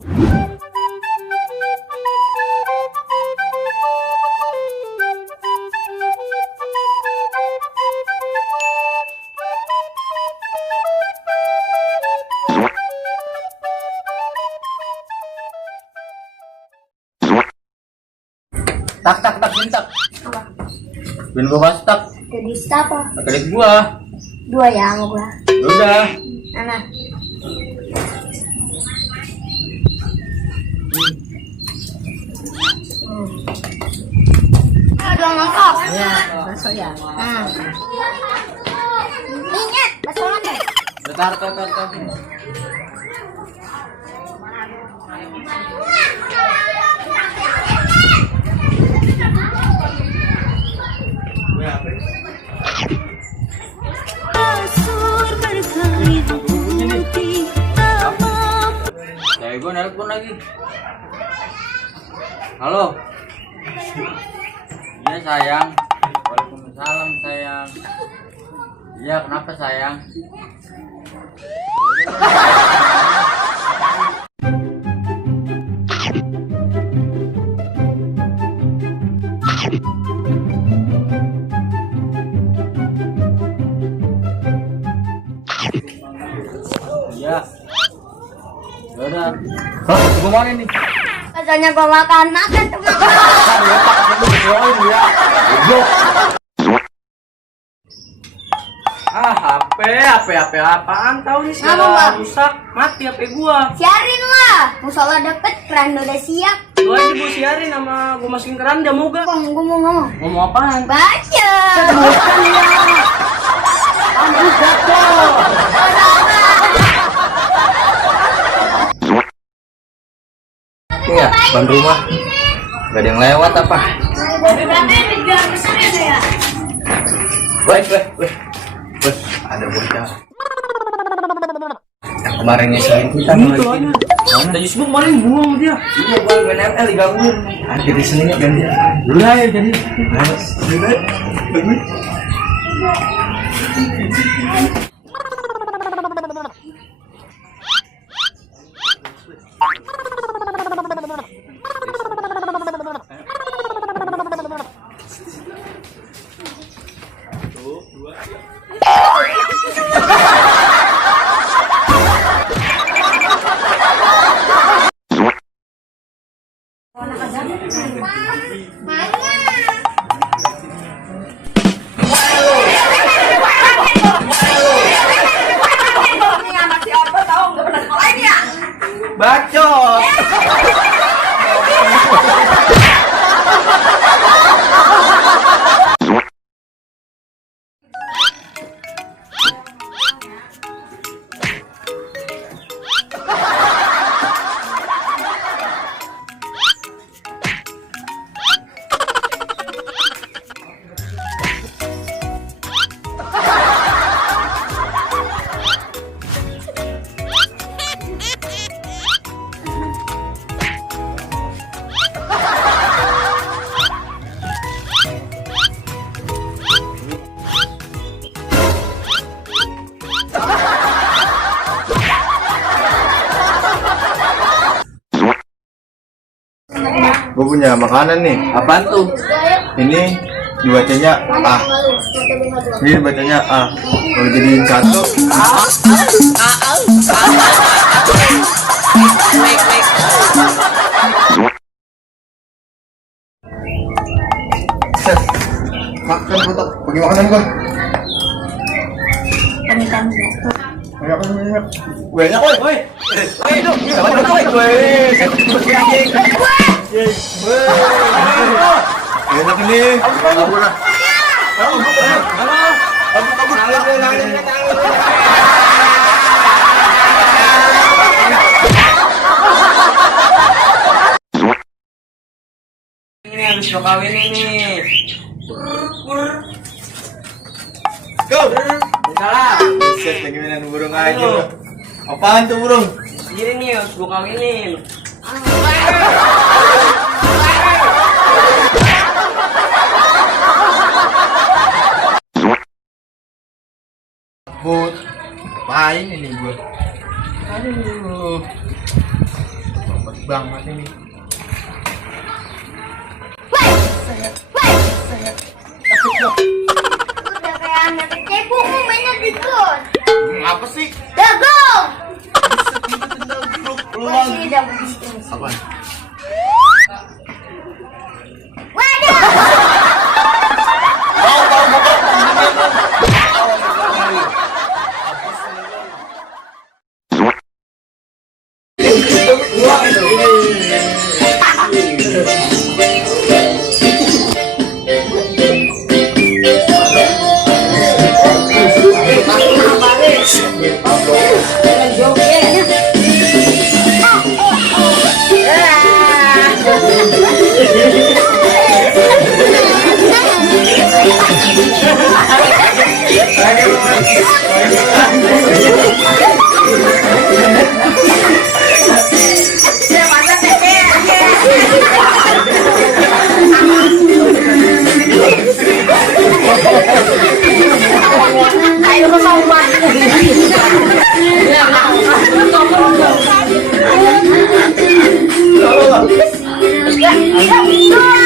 Tak bentak. Apa? Ben gua bastak. Jadi apa? Kedek gua. Dua ya sama gua. Udah. Mana? Ada mangkok. Ya, bakso ya. Nah. Ingat, bakso mana? Bentar. Saya gua nelpon lagi. Halo. Iya sayang. Waalaikumsalam sayang. Iya kenapa sayang? Iya. Udah. Hah, gimana nih? Katanya gua makan tuh. HP apaan tahu nih segala rusak, mati HP gua. Siarin lah, musola deket, keran udah siap. Lu aja gua siarin sama gua masukin keranda mau gak? Gua mau ngomong. Ngomong apaan? Baca. Iya, ban rumah. Gak ada yang lewat apa? Weh, ada bocah. Yang kemarin nyeselin kita lagi. Mana Yus gua kemarin buang dia. Iya, gua BNML digangguin. Akhir di sini kan dia. Udah ya jadi. Bacot. Gue punya makanan nih. Apaan tuh? Ini dibacanya A. Ini dibacanya A. Kalau jadiin satu, makan foto. Bagi makanan gua. Banyak, woi. Itu, enak nih. Ini yang suka kawin ini. Go. Salah. Set lagi mainan burung aja. Apaan tuh burung? Ini nih harus gua kawinin. Bud, apain ini gua? Aduh. banget ini. Udah kayak anak kecepu, mainnya di gun. Apa sih? Jagung. Peluang. Masih udah begitu. Apa? Waduh. Kalau